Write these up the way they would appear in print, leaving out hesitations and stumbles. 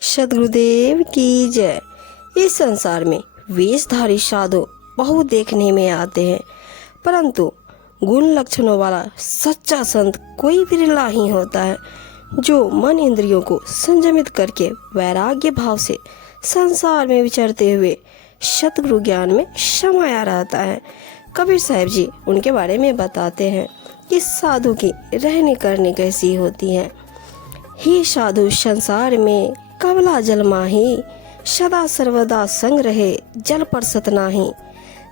सद्गुरुदेव की जय। इस संसार में वेशधारी साधु बहुत देखने में आते हैं, परंतु गुण लक्षणों वाला सच्चा संत कोई विरला ही होता है, जो मन इंद्रियों को संयमित करके वैराग्य भाव से संसार में विचरते हुए सतगुरु ज्ञान में समाया रहता है। कबीर साहब जी उनके बारे में बताते हैं कि साधु की रहने करनी कैसी होती है। ही साधु संसार में कबला जल माही, सदा सर्वदा संग रहे जल पर सत नाही।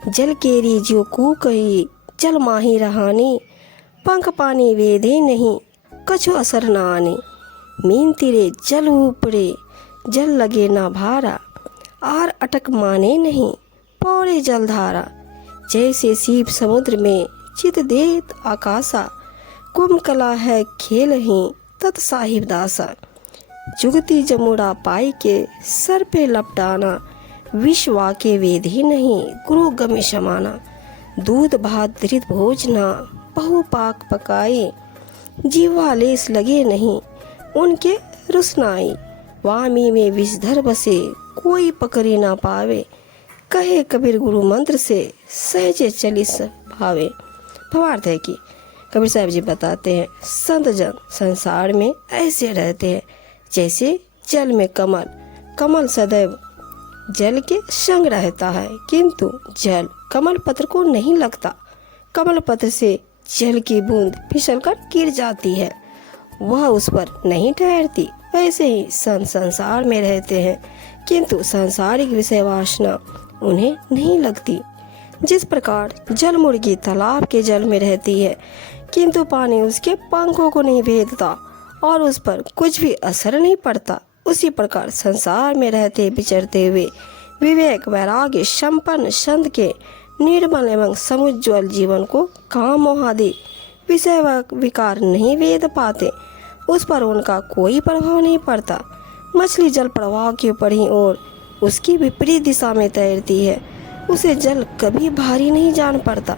जल केरी जो कू कही, जल माही रहानी। पंख पानी वेदे नहीं, कछु असर न आने। मीन तिरे जल ऊपरे, जल लगे ना भारा। आर अटक माने नहीं, पौड़े जल धारा। जैसे सीप समुद्र में, चित देत आकाशा। कुंभ कला है खेल ही, तत् साहिब दासा। जुगती जमुड़ा पाई के, सर पे लपटाना। विश्वा के वेद ही नहीं, गुरु गमे समाना। दूध भात धृत भोजना, बहु पाक पकाए। जीवा लेस लगे नहीं, उनके रुसनाई। वामी में विषधर बसे, कोई पकड़ी ना पावे। कहे कबीर गुरु मंत्र से, सहजे चलिस भावे। भावार्थ है कि कबीर साहब जी बताते हैं, संत जन संसार में ऐसे रहते हैं जैसे जल में कमल। कमल सदैव जल के संग रहता है, किंतु जल कमल पत्र को नहीं लगता। कमल पत्र से जल की बूंद फिसलकर गिर जाती है, वह उस पर नहीं ठहरती। वैसे ही संत संसार में रहते हैं, किंतु सांसारिक विषय वासना उन्हें नहीं लगती। जिस प्रकार जल मुर्गी तालाब के जल में रहती है, किंतु पानी उसके पंखों को नहीं भेदता और उस पर कुछ भी असर नहीं पड़ता, उसी प्रकार संसार में रहते विचरते हुए विवेक वैराग्य संपन्न संत के निर्मल एवं समुज्ज्वल जीवन को काम मोहादि विषय विकार नहीं वेद पाते। उस पर उनका कोई प्रभाव नहीं पड़ता। मछली जल प्रवाह के ऊपर ही और उसकी विपरीत दिशा में तैरती है, उसे जल कभी भारी नहीं जान पड़ता।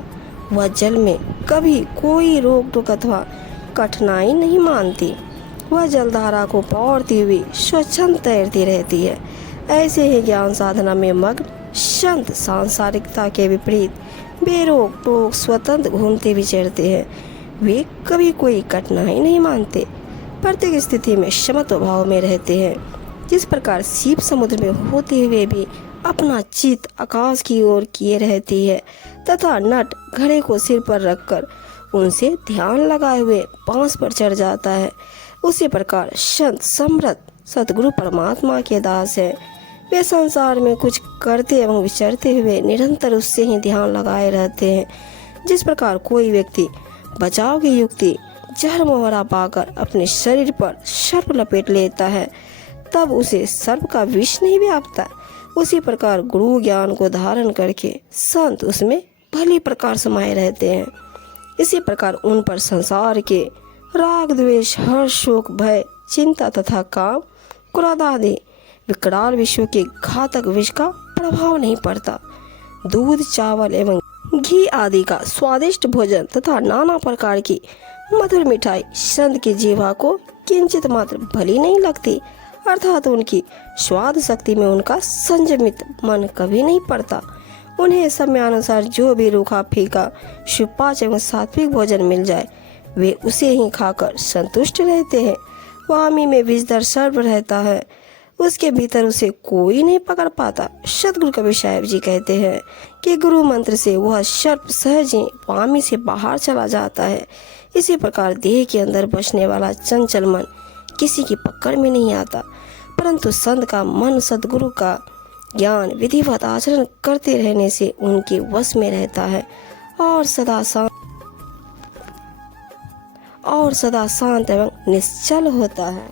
वह जल में कभी कोई रोक टोक अथवा कठिनाई नहीं मानती। वह जलधारा को पौड़ती हुई स्वच्छंद तैरती रहती है। ऐसे ही ज्ञान साधना में मग्न संत सांसारिकता के विपरीत बेरोक टोक स्वतंत्र घूमते विचरते हैं। वे कभी कोई कठिनाई नहीं मानते, प्रत्येक स्थिति में समत्व भाव में रहते हैं। जिस प्रकार सीप समुद्र में होते हुए भी अपना चित आकाश की ओर किए रहती है, तथा नट घड़े को सिर पर रखकर उनसे ध्यान लगाए हुए बांस पर चढ़ जाता है, उसी प्रकार संत समृत सतगुरु परमात्मा के दास है। वे संसार में कुछ करते एवं विचरते हुए निरंतर उससे ही ध्यान लगाए रहते हैं। जिस प्रकार कोई व्यक्ति बचाव की युक्ति जहर मोहरा पाकर अपने शरीर पर सर्प लपेट लेता है, तब उसे सर्प का विष नहीं व्यापता, उसी प्रकार गुरु ज्ञान को धारण करके संत उसमें भली प्रकार समाये रहते हैं। इसी प्रकार उन पर संसार के राग द्वेष हर्ष शोक भय चिंता तथा काम क्रोध आदि विकराल विषयों के घातक विष का प्रभाव नहीं पड़ता। दूध चावल एवं घी आदि का स्वादिष्ट भोजन तथा नाना प्रकार की मधुर मिठाई संत की जीवा को किंचित मात्र भली नहीं लगती, अर्थात उनकी स्वाद शक्ति में उनका संयमित मन कभी नहीं पड़ता। उन्हें समयानुसार जो भी रूखा फीका सुपाच्य एवं सात्विक भोजन मिल जाए, वे उसे ही खाकर संतुष्ट रहते हैं। वामी में विषधर सर्प रहता है, उसके भीतर उसे कोई नहीं पकड़ पाता। सतगुरु कबीर साहब जी कहते हैं कि गुरु मंत्र से वह सर्प सहज ही वामी से बाहर चला जाता है। इसी प्रकार देह के अंदर बसने वाला चंचल मन किसी की पकड़ में नहीं आता, परंतु संत का मन सतगुरु का ज्ञान विधिवत आचरण करते रहने से उनके वश में रहता है और सदा शांत एवं निश्चल होता है।